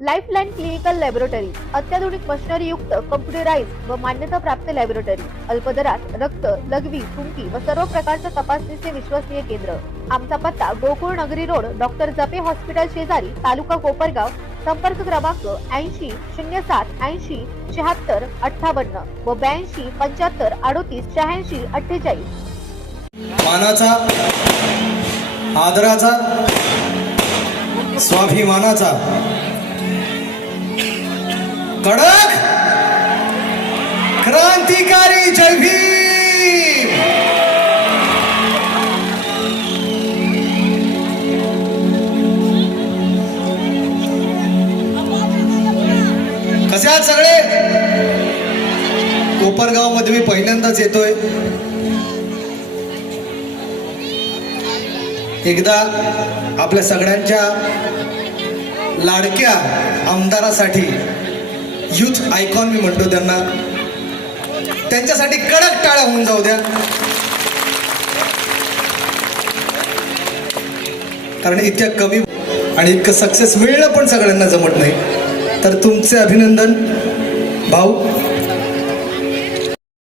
Lifeline clinical laboratory अत्याधुनिक machinery युक्त computerise व मान्यता प्राप्त लॅबोरेटरी अल्पदरात रक्त लघवी थुंकी व सर्व प्रकारच्या तपासणीचे विश्वसनीय केंद्र. आमचा पत्ता गोकुळ नगरी रोड डॉक्टर जपे हॉस्पिटल शेजारी तालुका कोपरगाव संपर्क क्रमांक ऐंशी शून्य सात ऐंशी शहात्तर अठ्ठावन्न व ब्याऐंशी पंच्याहत्तर अडोतीस शहाऐंशी अठ्ठेचाळीस. मानाचा आदराचा स्वाभिमानाचा कडक क्रांतिकारी जय भीम कसे आहात सगळे? कोपरगावमध्ये मी पहिल्यांदाच येतोय. एकदा आपल्या सगळ्यांच्या लाडक्या आमदारासाठी युथ आयकॉन मी म्हणतो त्यांना. त्यांच्यासाठी कडक टाळ्या होऊन जाऊ द्या. कारण इतक्या कमी आणि इतकं सक्सेस मिळणं पण सगळ्यांना जमत नाही. तर तुमचे अभिनंदन. भाऊ